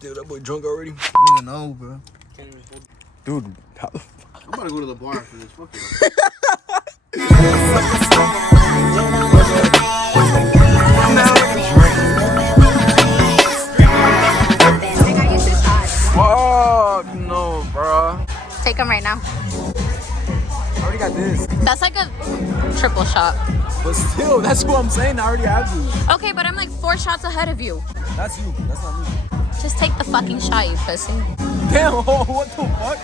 Dude, that boy drunk already. Nigga, no, bro. Dude, how the fuck? I'm about to go to the bar after this. Fuck it. Fuck no, bro. Take them right now. I already got this. That's like a triple shot. But still, that's what I'm saying. I already have you. Okay, but I'm like 4 shots ahead of you. That's you. That's not me. Just take the fucking shot, you pussy. Damn, what the fuck?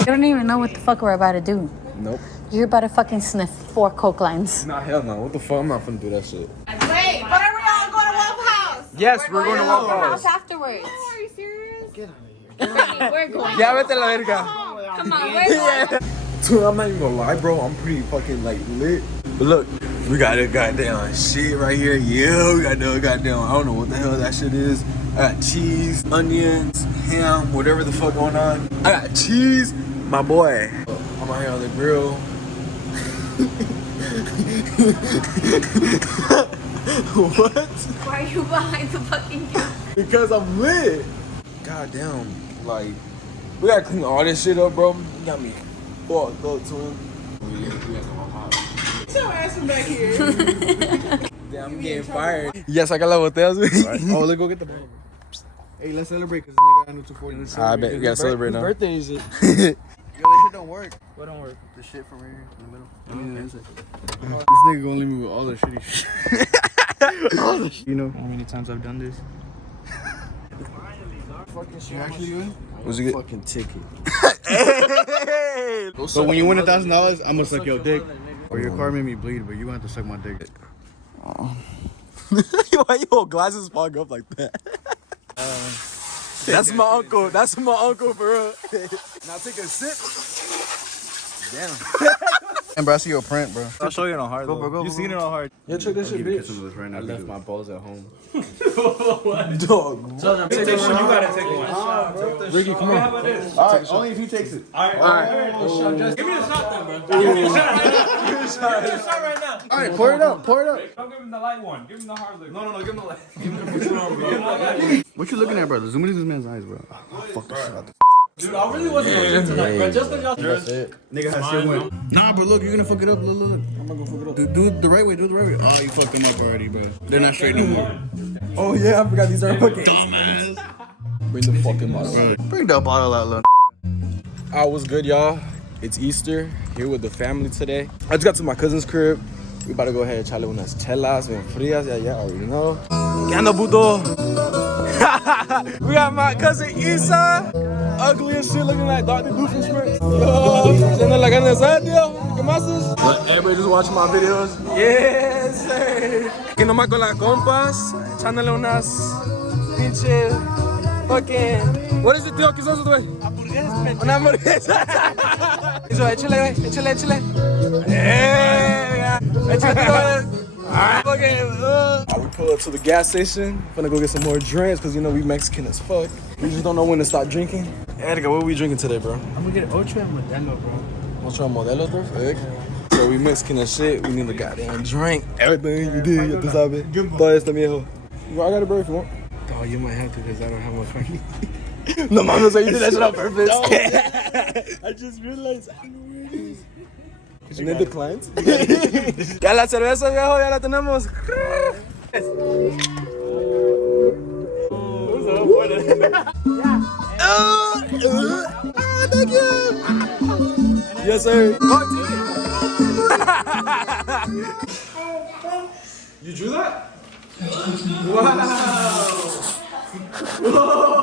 You don't even know what the fuck we're about to do. Nope. You're about to fucking sniff 4 coke lines. Nah, hell no. What the fuck? I'm not finna do that shit. Wait, but are we all going to Waffle House? Yes, we're going to Waffle House. Afterwards. Are you serious? Get out of here. We're going. Ya vete la verga. Come on, we're going. Dude, I'm not even gonna lie, bro. I'm pretty fucking like lit. But look, we got a goddamn shit right here. Yeah, we got the goddamn. I don't know what the hell that shit is. I got cheese, onions, ham, whatever the fuck going on. I got cheese, my boy. I'm out here on the grill. What? Why are you behind the fucking camera? Because I'm lit. Goddamn, like we gotta clean all this shit up, bro. You got me fucked up, twin. Get your ass from back here. Damn, I'm getting fired. Yes, I got la botellas. Oh, let's go get the bar. Hey, let's celebrate because this nigga got a new 240. I bet we gotta celebrate now. Whose birthday is it? Yo, this shit don't work. What don't work? The shit from here in the middle. Yeah, that's it. This nigga gonna leave me with all the shitty shit. All the shit. You know? How many times I've done this? You actually win? What's it good? Fucking ticket. Hey! So when you win $1,000, I'm gonna suck your dick. Or your car made me bleed, but you gonna have to suck my dick. Why your glasses fog up like that? That's my uncle. That's my uncle for real. Now take a sip. Damn. And bro, I see your print, bro. I'll show you on hard. Go, bro, go, You bro, seen it on hard. Yeah, check this shit, bitch. Right now, I left my balls at home. Dog. Take one. You gotta take one. Ricky, come on. Alright, only if he takes it. Alright. Give me the shot then, bro. Give me the shot right now. Alright, pour it up, pour it up. Don't give him the light one. Give him the hard liquor. No, give him the light. What you looking at, brother? Zoom into this man's eyes, bro. Oh, fuck this shit out. Dude, I really wasn't gonna drink tonight, bro. Just because y'all That's it. Nigga has shit win. Nah, but look, you're gonna fuck it up. Look, look. I'm gonna go fuck it up. Do it the right way, do it the right way. Oh, you fucked them up already, bro. They're not straight no more. Oh yeah, I forgot these are fucking. Dumbass. Bring the fucking bottle. Bro, bring the bottle out, look. What's good, y'all? It's Easter, here with the family today. I just got to my cousin's crib. We about to go ahead and echarle unas chelas, bien frías. Yeah, already know. ¿Qué anda, puto? We got my cousin Isa. Ugly as shit, looking like Dr. Doofenshmirtz. Tiene la carne asada, tío. ¿Qué más es? Everybody just watching my videos. Yes, sir. Aquí nomás con las compas, echándole unas pinches fucking... What is it, tío? ¿Qué es eso, güey? Una hamburguesa. Eso, échale, güey. Échale. Échale, güey. Okay, we pull up to the gas station. Gonna go get some more drinks because you know we Mexican as fuck. We just don't know when to stop drinking. Edgar, what are we drinking today, bro? I'm gonna get Ocho and Modelo, bro. Ocho Modelo, bro? So we Mexican as shit. We need a goddamn drink. Everything you did, you sabes. Todo esto, viejo. I got a break if you want. Oh, you might have to because I don't have my money. No, mama, so you did that shit on purpose. I just realized I don't know where it is. And it declines. Ya la cerveza, viejo, ya la tenemos. Thank you. Yes, sir. You drew that? Wow. Whoa.